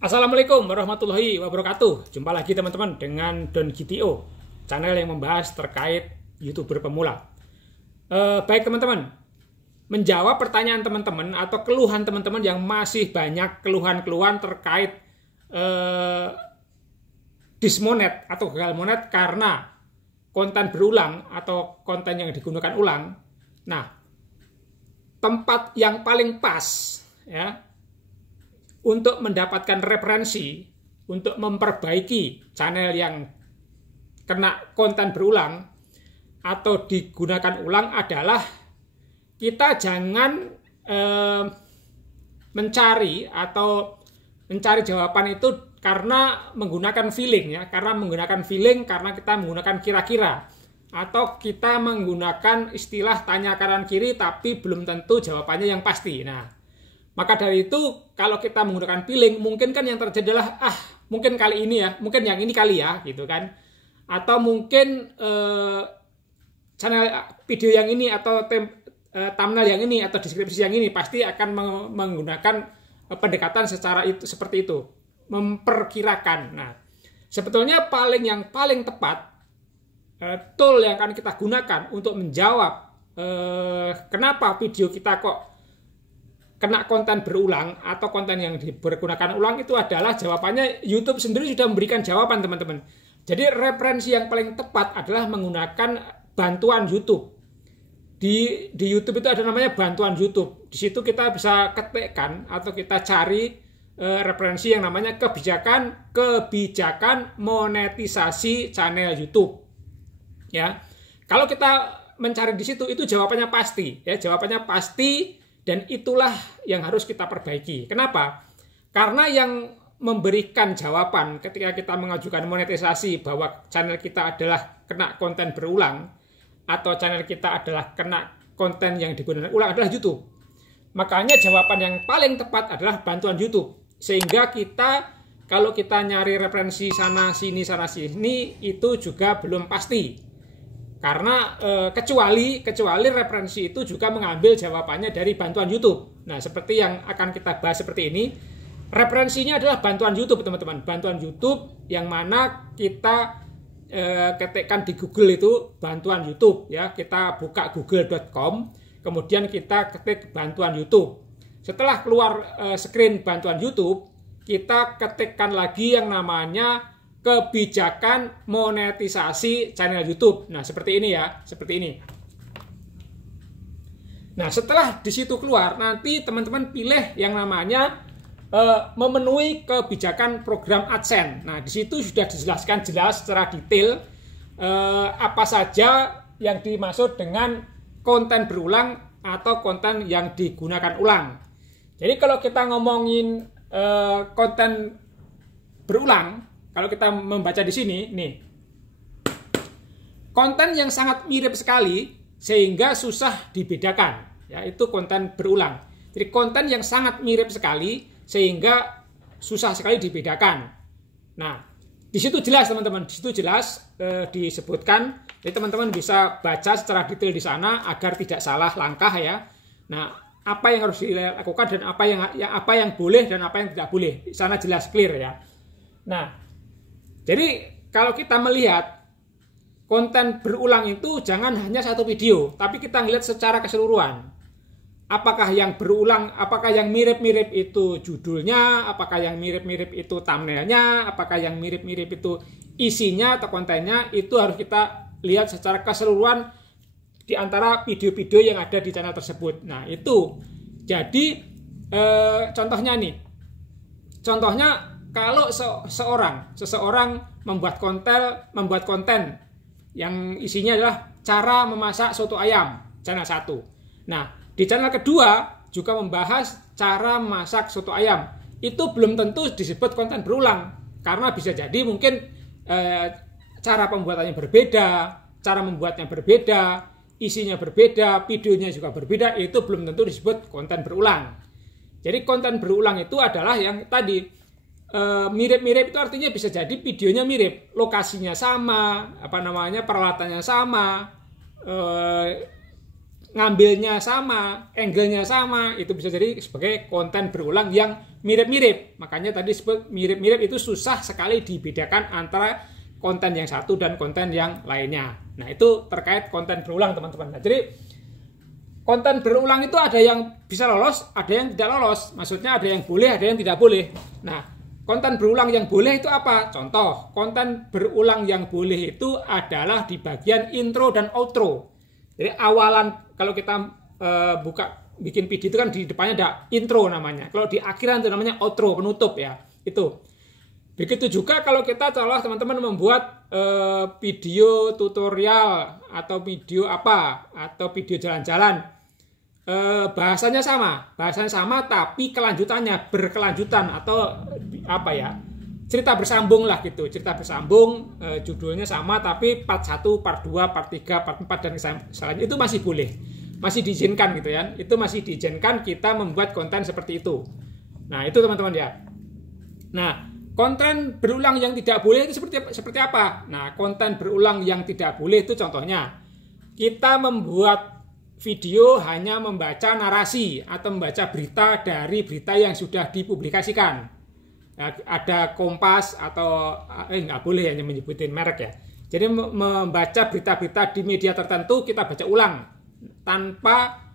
Assalamualaikum warahmatullahi wabarakatuh. Jumpa lagi teman-teman dengan Don GTO, channel yang membahas terkait YouTuber pemula. Baik teman-teman, menjawab pertanyaan teman-teman atau keluhan teman-teman yang masih banyak keluhan-keluhan terkait dismonet atau gagal monet karena konten berulang atau konten yang digunakan ulang. Nah, tempat yang paling pas ya untuk mendapatkan referensi, untuk memperbaiki channel yang kena konten berulang atau digunakan ulang adalah kita jangan mencari jawaban itu karena menggunakan feeling ya, karena kita menggunakan kira-kira atau kita menggunakan istilah tanya kanan kiri tapi belum tentu jawabannya yang pasti. Nah, maka dari itu kalau kita menggunakan feeling, mungkin kan yang terjadi adalah mungkin kali ini ya, mungkin yang ini kali ya gitu kan. Atau mungkin channel video yang ini atau thumbnail yang ini atau deskripsi yang ini pasti akan menggunakan pendekatan seperti itu, memperkirakan. Nah, sebetulnya yang paling tepat tool yang akan kita gunakan untuk menjawab kenapa video kita kok kena konten berulang atau konten yang dipergunakan ulang itu adalah jawabannya YouTube sendiri sudah memberikan jawaban teman-teman. Jadi referensi yang paling tepat adalah menggunakan bantuan YouTube. Di YouTube itu ada namanya bantuan YouTube. Di situ kita bisa ketikkan atau kita cari referensi yang namanya kebijakan monetisasi channel YouTube. Ya, kalau kita mencari di situ itu jawabannya pasti. Ya, jawabannya pasti. Dan itulah yang harus kita perbaiki. Kenapa? Karena yang memberikan jawaban ketika kita mengajukan monetisasi bahwa channel kita adalah kena konten berulang atau channel kita adalah kena konten yang digunakan ulang adalah YouTube. Makanya jawaban yang paling tepat adalah bantuan YouTube. Sehingga kalau kita nyari referensi sana sini itu juga belum pasti. Karena kecuali referensi itu juga mengambil jawabannya dari bantuan YouTube. Nah, seperti yang akan kita bahas seperti ini, referensinya adalah bantuan YouTube, teman-teman. Bantuan YouTube yang mana kita ketikkan di Google itu bantuan YouTube, ya. Kita buka google.com, kemudian kita ketik bantuan YouTube. Setelah keluar screen bantuan YouTube, kita ketikkan lagi yang namanya kebijakan monetisasi channel YouTube. Nah, seperti ini ya, seperti ini. Nah, setelah di situ keluar, nanti teman-teman pilih yang namanya memenuhi kebijakan program AdSense. Nah, di situ sudah dijelaskan jelas secara detail apa saja yang dimaksud dengan konten berulang atau konten yang digunakan ulang. Jadi kalau kita ngomongin konten berulang, kalau kita membaca di sini, nih, konten yang sangat mirip sekali sehingga susah dibedakan, yaitu konten berulang. Jadi konten yang sangat mirip sekali sehingga susah sekali dibedakan. Nah, di situ jelas teman-teman, di situ jelas disebutkan. Jadi teman-teman bisa baca secara detail di sana agar tidak salah langkah ya. Nah, apa yang harus dilakukan dan apa yang boleh dan apa yang tidak boleh. Di sana jelas clear ya. Nah, jadi kalau kita melihat konten berulang itu jangan hanya satu video, tapi kita melihat secara keseluruhan. Apakah yang berulang, apakah yang mirip-mirip itu judulnya, apakah yang mirip-mirip itu thumbnailnya, apakah yang mirip-mirip itu isinya atau kontennya, itu harus kita lihat secara keseluruhan di antara video-video yang ada di channel tersebut. Nah, itu. Jadi contohnya nih. Contohnya kalau seseorang membuat konten yang isinya adalah cara memasak soto ayam, channel 1. Nah, di channel kedua juga membahas cara memasak soto ayam. Itu belum tentu disebut konten berulang karena bisa jadi mungkin cara pembuatannya berbeda, cara membuatnya berbeda, isinya berbeda, videonya juga berbeda, itu belum tentu disebut konten berulang. Jadi konten berulang itu adalah yang tadi mirip-mirip itu artinya bisa jadi videonya mirip, lokasinya sama, peralatannya sama, ngambilnya sama, angle-nya sama, itu bisa jadi sebagai konten berulang yang mirip-mirip. Makanya tadi disebut mirip-mirip itu susah sekali dibedakan antara konten yang satu dan konten yang lainnya. Nah, itu terkait konten berulang, teman-teman. Nah, jadi konten berulang itu ada yang bisa lolos, ada yang tidak lolos. Maksudnya ada yang boleh, ada yang tidak boleh. Nah, konten berulang yang boleh itu apa? Contoh, konten berulang yang boleh itu adalah di bagian intro dan outro. Jadi awalan, kalau kita bikin video itu kan di depannya ada intro namanya. Kalau di akhiran itu namanya outro, penutup ya. Itu. Begitu juga kalau kita teman-teman membuat video tutorial atau video apa, atau video jalan-jalan. Bahasanya sama tapi kelanjutannya berkelanjutan atau apa ya, cerita bersambung lah gitu, cerita bersambung, judulnya sama tapi part 1, part 2, part 3, part 4 dan selanjutnya itu masih boleh, masih diizinkan gitu ya, itu masih diizinkan kita membuat konten seperti itu. Nah, itu teman-teman ya. Nah, konten berulang yang tidak boleh itu seperti apa? Nah, konten berulang yang tidak boleh itu contohnya kita membuat video hanya membaca narasi atau membaca berita dari berita yang sudah dipublikasikan. Nah, ada Kompas atau nggak boleh hanya menyebutin merek ya. Jadi membaca berita-berita di media tertentu kita baca ulang tanpa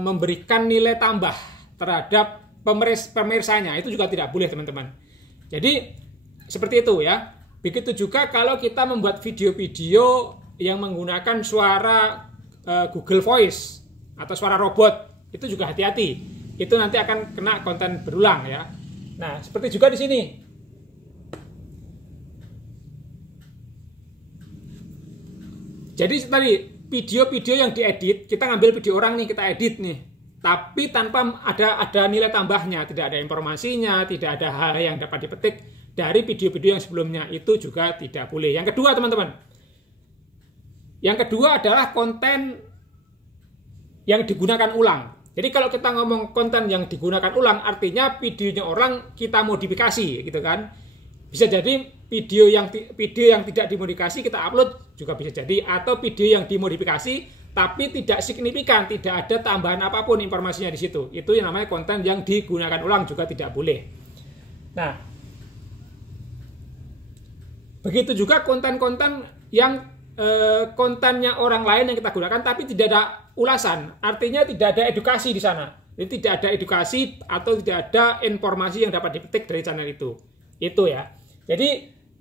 memberikan nilai tambah terhadap pemirsanya, itu juga tidak boleh, teman-teman. Jadi seperti itu ya. Begitu juga kalau kita membuat video-video yang menggunakan suara Google Voice atau suara robot, itu juga hati-hati. Itu nanti akan kena konten berulang ya. Nah, seperti juga di sini. Jadi tadi video-video yang diedit, kita ngambil video orang nih, kita edit nih. Tapi tanpa ada nilai tambahnya, tidak ada informasinya, tidak ada hal yang dapat dipetik dari video-video yang sebelumnya, itu juga tidak boleh. Yang kedua, teman-teman. Yang kedua adalah konten yang digunakan ulang. Jadi kalau kita ngomong konten yang digunakan ulang, artinya videonya orang kita modifikasi, gitu kan? Bisa jadi video yang tidak dimodifikasi kita upload juga bisa jadi, atau video yang dimodifikasi tapi tidak signifikan, tidak ada tambahan apapun informasinya di situ. Itu yang namanya konten yang digunakan ulang, juga tidak boleh. Nah, begitu juga konten-konten yang kontennya orang lain yang kita gunakan tapi tidak ada ulasan, artinya tidak ada edukasi di sana. Jadi tidak ada edukasi atau tidak ada informasi yang dapat dipetik dari channel itu ya. Jadi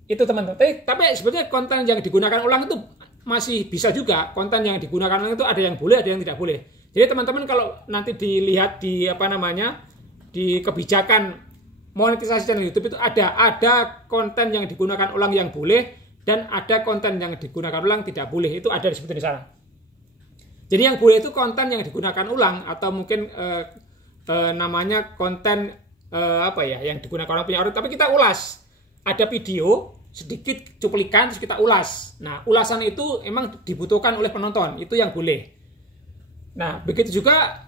itu, teman-teman. Tapi sebetulnya konten yang digunakan ulang itu masih bisa juga. Konten yang digunakan ulang itu ada yang boleh, ada yang tidak boleh. Jadi teman-teman kalau nanti dilihat di di kebijakan monetisasi channel YouTube itu ada konten yang digunakan ulang yang boleh, dan ada konten yang digunakan ulang tidak boleh. Itu ada disebutkan di sana. Jadi yang boleh itu konten yang digunakan ulang, atau mungkin namanya konten yang digunakan ulang punya orang, tapi kita ulas. Ada video sedikit cuplikan terus kita ulas. Nah, ulasan itu emang dibutuhkan oleh penonton, itu yang boleh. Nah, begitu juga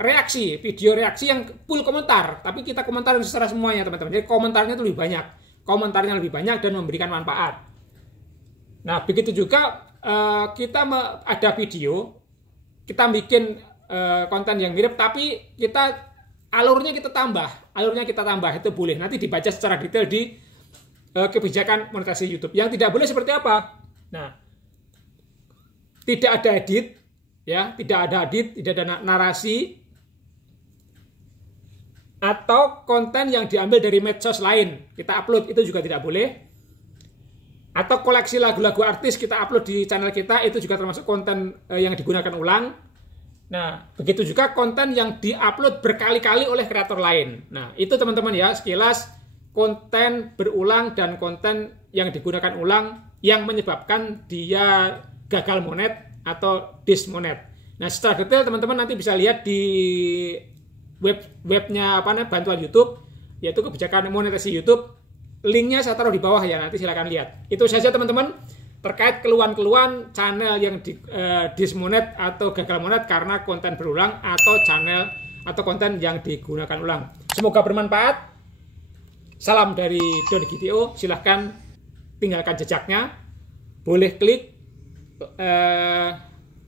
reaksi, video reaksi yang full komentar, tapi kita komentar secara semuanya, teman-teman. Jadi komentarnya itu lebih banyak. Komentarnya lebih banyak dan memberikan manfaat. Nah, begitu juga kita ada video, kita bikin konten yang mirip, tapi alurnya kita tambah, itu boleh. Nanti dibaca secara detail di kebijakan monetisasi YouTube. Yang tidak boleh seperti apa? Nah, tidak ada edit, ya, tidak ada narasi, atau konten yang diambil dari medsos lain kita upload, itu juga tidak boleh. Atau koleksi lagu-lagu artis kita upload di channel kita, itu juga termasuk konten yang digunakan ulang. Nah, begitu juga konten yang diupload berkali-kali oleh kreator lain. Nah, itu teman-teman ya, sekilas konten berulang dan konten yang digunakan ulang yang menyebabkan dia gagal monet atau dismonet. Nah, secara detail teman-teman nanti bisa lihat di webnya bantuan YouTube, yaitu kebijakan monetisasi YouTube. Linknya saya taruh di bawah ya, nanti silakan lihat. Itu saja teman-teman terkait keluhan-keluhan channel yang dismonet atau gagal monet karena konten berulang, atau channel atau konten yang digunakan ulang. Semoga bermanfaat. Salam dari Doni GTO. Silahkan tinggalkan jejaknya. Boleh klik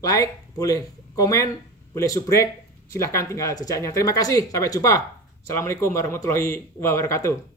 like, boleh komen, boleh subrek. silahkan tinggal jejaknya. Terima kasih, sampai jumpa. Assalamualaikum warahmatullahi wabarakatuh.